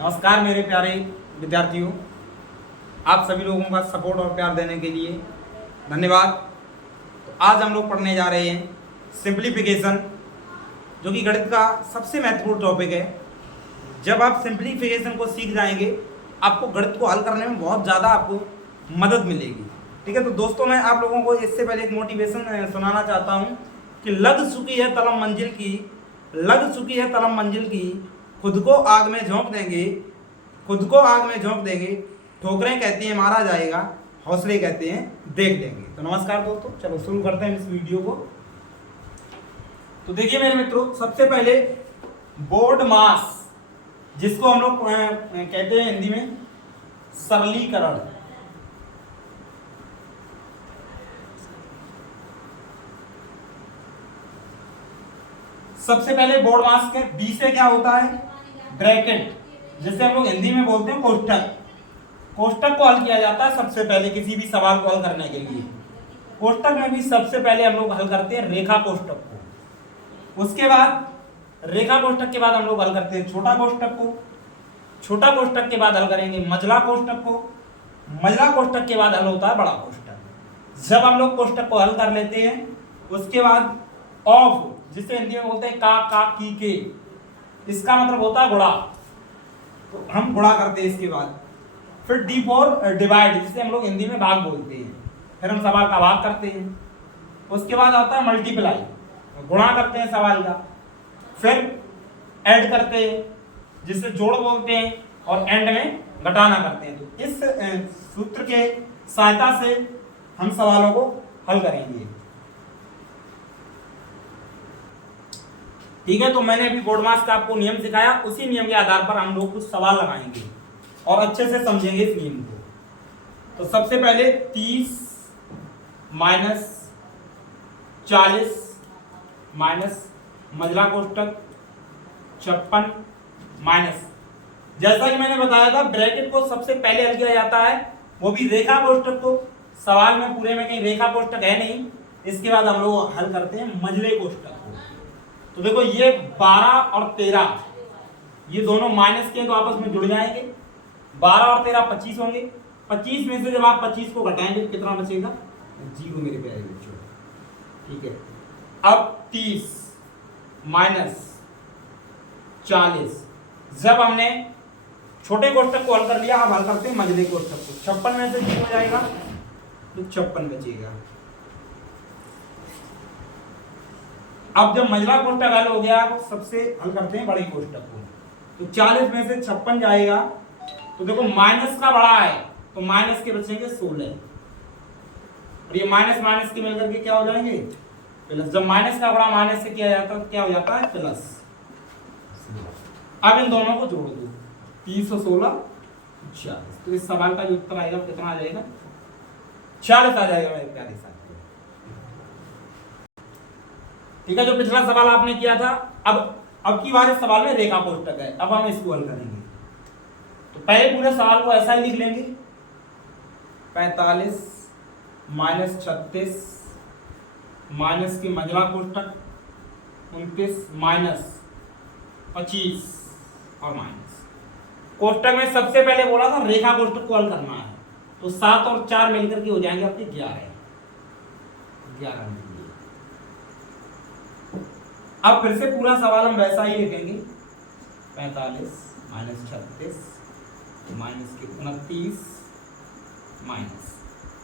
नमस्कार मेरे प्यारे विद्यार्थियों, आप सभी लोगों का सपोर्ट और प्यार देने के लिए धन्यवाद। तो आज हम लोग पढ़ने जा रहे हैं सिंप्लीफिकेशन, जो कि गणित का सबसे महत्वपूर्ण टॉपिक है। जब आप सिंप्लीफिकेशन को सीख जाएंगे, आपको गणित को हल करने में बहुत ज़्यादा आपको मदद मिलेगी। ठीक है, तो दोस्तों मैं आप लोगों को इससे पहले एक मोटिवेशन सुनाना चाहता हूँ कि लग चुकी है तलम मंजिल की, लग चुकी है तलम मंजिल की, खुद को आग में झोंक देंगे, खुद को आग में झोंक देंगे, ठोकरें कहती हैं मारा जाएगा, हौसले कहते हैं देख लेंगे। तो नमस्कार दोस्तों, चलो शुरू करते हैं इस वीडियो को। तो देखिए मेरे मित्रों, सबसे पहले बोर्ड मास, जिसको हम लोग कहते हैं हिंदी में सरलीकरण। सबसे पहले बोर्ड मास के बी से क्या होता है, ब्रैकेट, जिसे हम लोग हिंदी में बोलते हैं कोष्ठक। कोष्ठक को हल किया जाता है सबसे पहले किसी भी सवाल को हल करने के लिए। कोष्ठक में भी सबसे पहले हम लोग हल करते हैं रेखा कोष्ठक को। उसके बाद रेखा कोष्ठक के बाद हम लोग हल करते हैं छोटा कोष्ठक को। छोटा कोष्ठक के बाद हल करेंगे मझला कोष्ठक को। मझला कोष्ठक के बाद हल होता है बड़ा कोष्ठक। जब हम लोग कोष्ठक को हल कर लेते हैं, उसके बाद ऑफ, जिसे हिंदी में बोलते हैं का की के, इसका मतलब होता है गुणा, तो हम गुणा करते हैं। इसके बाद फिर डी फॉर डिवाइड, जिसे हम लोग हिंदी में भाग बोलते हैं। फिर हम सवाल का भाग करते हैं। उसके बाद आता है मल्टीप्लाई, गुणा करते हैं सवाल का। फिर ऐड करते हैं, जिसे जोड़ बोलते हैं, और एंड में घटाना करते हैं। तो इस सूत्र के सहायता से हम सवालों को हल करेंगे। ठीक है, तो मैंने अभी बोर्ड मास का आपको नियम सिखाया, उसी नियम के आधार पर हम लोग कुछ सवाल लगाएंगे और अच्छे से समझेंगे इस नियम को। तो सबसे पहले 30 माइनस 40 माइनस मझला कोष्ठक 56 माइनस, जैसा कि मैंने बताया था ब्रैकेट को सबसे पहले हल किया जाता है, वो भी रेखा कोष्ठक को। सवाल में पूरे में कहीं रेखा कोष्ठक है नहीं। इसके बाद हम लोग हल करते हैं मझले कोष्ठक को। तो देखो ये 12 और 13, ये दोनों माइनस के तो आपस में जुड़ जाएंगे। 12 और 13 25 होंगे। 25 में से जब आप 25 को घटाएंगे तो कितना बचेगा, 0 मेरे प्यारे बच्चों। ठीक है, अब 30 माइनस 40, जब हमने छोटे कोष्ठक को हल कर लिया, अब हल करते हैं मझले कोष्ठक को। 56 में से 0 हो जाएगा तो 56 बचेगा। अब जब मझला कोष्ठक हल हो गया, तो सबसे हल करते हैं बड़े कोष्ठक को। तो 40 में से 56 जाएगा, तो देखो माइनस का बड़ा है तो माइनस के बचेंगे 16, और ये माइनस माइनस के मिलकर के क्या हो जाएंगे, प्लस। जब माइनस का बड़ा माइनस से किया जाता है तो क्या हो जाता है, प्लस। अब इन दोनों को जोड़ दो, 30 और 16 40। तो इस सवाल का जो उत्तर आएगा कितना आ जाएगा, 40 आ जाएगा मेरे प्यारे साथियों। ठीक है, जो पिछला सवाल आपने किया था, अब की बार इस सवाल में रेखा कोष्ठक है। अब हम इसको हल करेंगे। तो पहले पूरे सवाल को ऐसा ही लिख लेंगे, 45 माइनस 36 माइनस की मझला कोष्ठक 29 माइनस 25 और माइनस। कोष्ठक में सबसे पहले बोला था रेखा कोष्ठक को हल करना है, तो 7 और 4 मिलकर के हो जाएंगे आपके 11। अब फिर से पूरा सवाल हम वैसा ही लिखेंगे, 45 माइनस 36 माइनस के 29 माइनस।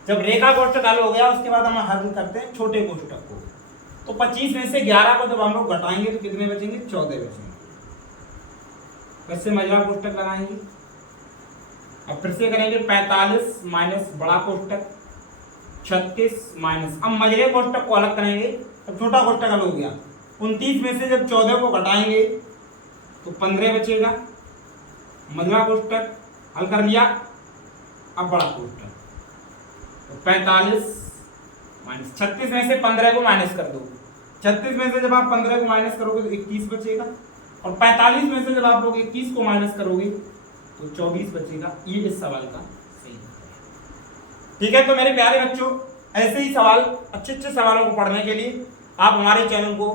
जब रेखा कोष्ठक हल हो गया, उसके बाद हम हल करते हैं छोटे कोष्ठक को। तो 25 में से 11 को जब हम लोग घटाएंगे तो कितने बचेंगे, 14 बचेंगे। वैसे मझला कोष्ठक लगाएंगे। अब फिर से करेंगे 45 माइनस बड़ा कोष्ठक 36 माइनस, अब मझले कोष्ठक को अलग करेंगे। अब छोटा कोष्ठक हल हो गया, 29 में से जब 14 को घटाएंगे तो 15 बचेगा। मझला कोष्ठक हल कर लिया। अब बड़ा कोष्ठक, तो 45 माइनस 36 में से 15 को माइनस कर दो। 36 में से जब आप 15 को माइनस करोगे तो 21 बचेगा, और 45 में से जब आप लोग 21 को माइनस करोगे तो 24 बचेगा। ये इस सवाल का सही उत्तर है। ठीक है, तो मेरे प्यारे बच्चों, ऐसे ही सवाल, अच्छे अच्छे सवालों को पढ़ने के लिए आप हमारे चैनल को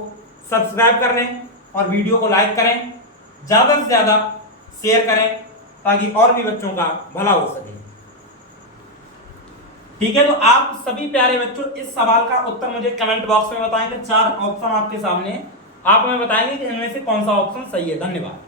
सब्सक्राइब कर लें और वीडियो को लाइक करें, ज़्यादा से ज़्यादा शेयर करें ताकि और भी बच्चों का भला हो सके। ठीक है, तो आप सभी प्यारे बच्चों इस सवाल का उत्तर मुझे कमेंट बॉक्स में बताएंगे। 4 ऑप्शन आपके सामने, आप हमें बताएंगे कि इनमें से कौन सा ऑप्शन सही है। धन्यवाद।